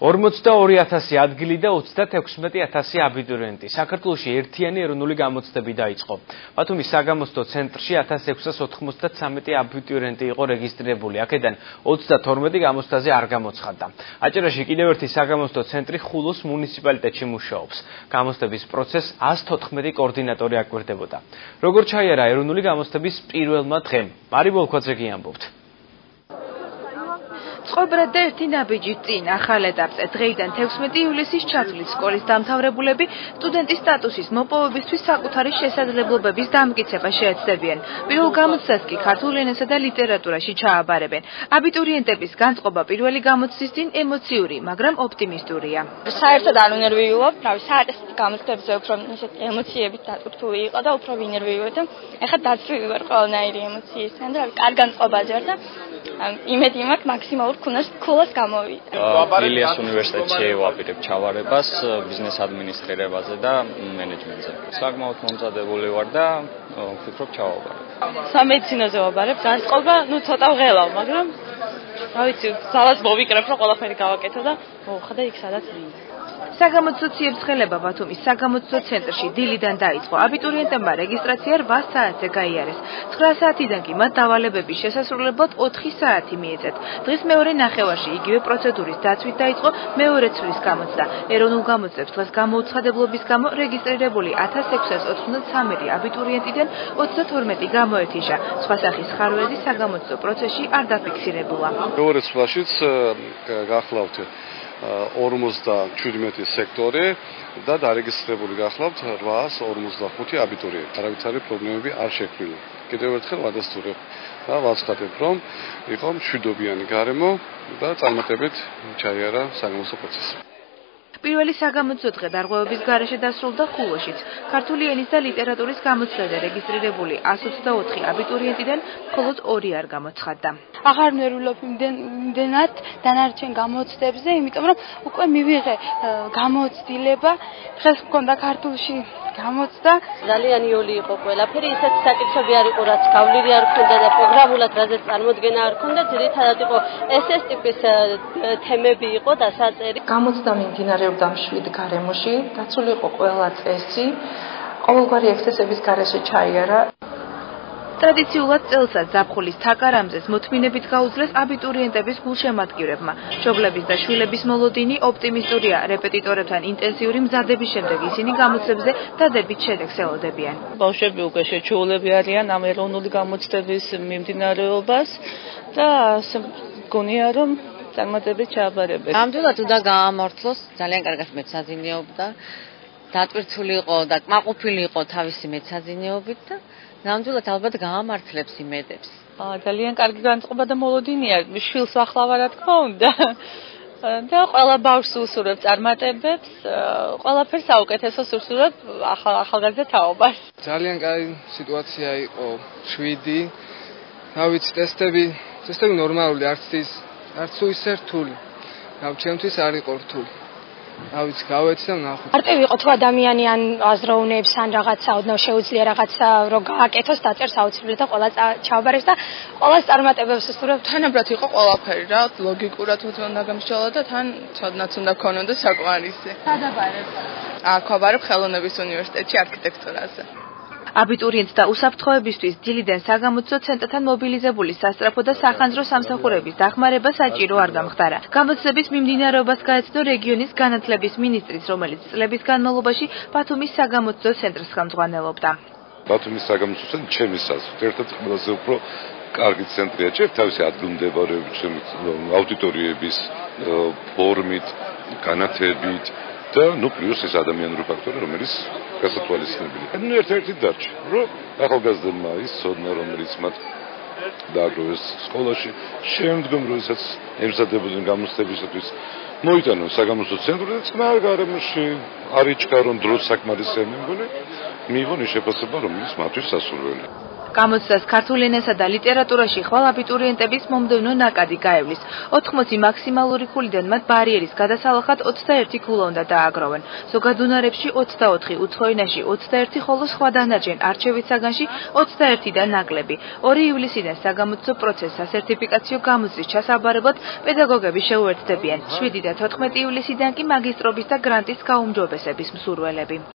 42,000 ადგილი და 36,000 აბიტურიენტი. საქართველოში ერთიანი ეროვნული გამოცდები დაიწყო. ბათუმის საგამოცდო ცენტრში 1693 აბიტურიენტი იყო რეგისტრირებული. აქედან 32 გამოცდაზე არ გამოცხადდა. აჭარაში კიდევ ერთი საგამოცდო ცენტრი ხულოს მუნიციპალიტეტში მუშაობს. გამოცდების პროცესს 114 კოორდინატორი აკვირდებოდა. როგორ ჩაიარა ეროვნული გამოცდების პირველმა დღემ? მარი ბოლქვაძე ამბობთ. წყობრად და ერთი ნაბიჯით წინ ახალ ეტაპზე დღეიდან 16 ივლისის ჩათვლის სკოლის დამთავრებულები სტუდენტის სტატუსის მოპოვებისთვის საკუთარი შესაძლებლობების დამტკიცება შეეცდებიან. პირველ გამოცდას კი ქართულ ენასა და ლიტერატურაში ჩააბარებენ. აბიტურიენტების განწყობა პირველი გამოცდის წინ ემოციური, მაგრამ ოპტიმისტურია. საერთოდ არ უნერვიულობ, საათის გამოცდებზე უფრო ემოციებით დატვირთული იყო და უფრო ვინერვიულობ და ეხლა დაცვილი ვარ ყველანაირი ემოციისგან და კარგ განწყობაზე ვარ და იმედი მაქვს მაქსიმალურ ქულას გამოვიდა. ილიას უნივერსიტეტში ვაპირებ ჩავარებას ბიზნეს ადმინისტრირებაზე და მენეჯმენტზე. საკმაოდ მომზადებული ვარ და ვფიქრობ ჩავაბარებ. სამედიცინოზე ვაბარებ. განწყობა, ცოტა ვღელავ, მაგრამ რა ვიცი, ძალას მოვიკრებ, რომ ყველაფერი გავაკეთო და მოვხდა იქ სადაც მინდა. საგამოცდო ციებს ხელება ბათუმის საგამოცდო ცენტრში დილიდან დაიწყო. აბიტურიენტებმა რეგისტრაცია 8 საათზე გაიარეს. 9 საათიდან კი მათ დავალებების შესასრულებლად 4 საათი მიეცეთ. დღის მეორე ნახევარში იგივე პროცედურის დაცვით დაიწყო მეორე ცვლის გამოცდა. ეროვნულ გამოცდებს დღეს გამოუცხადებლობის გამო რეგისტრირებული 1693 აბიტურიენტიდან 32 გამოეთიშა. სხვა სახის ხარვეზი საგამოცდო პროცესში არ დაფიქსირებულა. მეორე ცვლაშიც გახლავთ 47 სექტორი და დარეგისტრირებული გახლავთ 845 აბიტურიენტი. არავითარი პრობლემები არ შექმნილა. კიდევ ერთხელ ვადასტურებ და ვაცხადებ, რომ იყო მშვიდობიანი გარემო და წარმატებით ჩაიარა საგამოცდო პროცესი. პირველი საგამოცდო დღე დარღვევების გარეშე დასრულდა ხულოშიც. ქართული ენის და ლიტერატურის გამოცდაზე რეგისტრირებული 124 აბიტურიენტიდან მხოლოდ 2 არ გამოცხადდა. აღარ ვნერვიულობ იმდენად დანარჩენ გამოცდებზე, იმიტომ რომ უკვე მივიღე გამოცდილება, დღეს მქონდა ქართულში გამოცდა. ძალიან იოლი იყო ყველაფერი, ისეთი საკითხები არ იყო, რაც გავლილი არ ქონდა და პროგრამულად რაზეც წარმოდგენა არ ქონდა, ძირითადად იყო SS ტიპის თემები იყო დასაწერი. გამოცდა მიმდინარეობდა მშვიდ გარემოში, დაცული იყო ყველა წესი, ყოველგვარი ექსცესების გარეშე ჩაიარა. ტრადიციულად წელსაც ზაფხულის თაკარამზეს მოთმინებით გაუძლეს აბიტურიენტების გულშემატკივრებმა. მშობლების და შვილების მოლოდინი ოპტიმისტურია. რეპეტიტორებთან ინტენსიური მზადების შემდეგ ისინი გამოცდებზე დადებით შედეგს ელოდებიან. ბავშვები უკვე შეჩვეულები არიან ამ ეროვნული გამოცდების მიმდინარეობას და მგონია რომ წარმატებით ჩააბარებენ. ნამდვილად უნდა გაამართლოს, ძალიან კარგად მეცადინეობდა, დატვირთული იყო და კმაყოფილი იყო თავისი მეცადინეობით და ნამდვილად ალბათ გაამართლებს იმედებს. ძალიან კარგი განწყობა და მოლოდინია, შვილს ახლა რა თქმა უნდა. და ყველა ბავშვს უსურვებ წარმატებებს, ყველაფერს საუკეთესოს უსურვებ ახალგაზრდა თაობას. ძალიან კარგი სიტუაცია იყო 7. რა ვიცი, ტესტები ნორმალური, არც თუ ისე რთული. ჩემთვის არ იყო რთული. რა ვიცი, გავეცი და ვნახოთ. მარტივი იყო თუ ადამიანი ან აზროვნებს ან რაღაცა ოდნავ შეუძლია რაღაცა რომ გააკეთოს, დაწერს აუცილებლად და ყველა ჩააბარებს და ყველას წარმატებებს უსურვებ. თანაბრად იყო ყველაფერი რა, ლოგიკურად უნდა გამიშვალო და თან ცოდნაც უნდა ქონოდა საკმარისი. სადაბარებ? აქ ვაბარებ ხელოვნების უნივერსიტეტში არქიტექტურაზე. აბიტურიენტთა უსაფრთხოებისთვის დილიდან საგამოცდო ცენტრთან მობილიზებული სასწრაფო და სახანძრო სამსახურების დახმარება საჭირო არ გამხდარა. გამოცდების მიმდინარეობას გაეცნო რეგიონის განათლების მინისტრის, რომელიც წლების განმავლობაში ბათუმის საგამოცდო ცენტრს ხელმძღვანელობდა. ბათუმის საგამოცდო ცენტრი ჩემის აზრით ერთ-ერთი ყველაზე უფრო კარგი ცენტრია, თავისი ადგილმდებარეობით, აუდიტორიების ფორმით, განათებით და პლუს ეს ადამიანური ფაქტორი, რომელიც გასათვალისწინებელია. ერთ-ერთი დარჩა, რომ ახალგაზრდებმა ის ცოდნა, რომელიც მათ დააგროვეს სკოლაში, შემდგომ როდესაც ემზადებოდნენ გამოცდებისათვის, მოიტანონ საგამოცდო ცენტრში და წყნარ გარემოში არ იჩქარონ დროს საკმარისი მიგონი, მიიღონ ის შეფასება, რომელიც მათთვის სასურველია. გამოცდას ქართულ ენასა და ლიტერატურაში ხვალ აბიტურიენტების მომდევნო ნაკადი გაევლის. 80 მაქსიმალური ქულიდან მათ ბარიერის გადასალახად 21 ქულა უნდა დააგროვენ. ზოგად უნარებში 24, უცხო ენაში 21, ხოლო სხვა დანარჩენ არჩევით საგანში 21-დან ნაკლები. 2 ივლისიდან საგამოცდო პროცესს სასერტიფიკაციო გამოცდის ჩასაბარებლად პედაგოგები შეუერთდებიან. 7 და 14 ივლისიდან კი მაგისტრობის და გრანტის გაუმჯობესების მსურველები.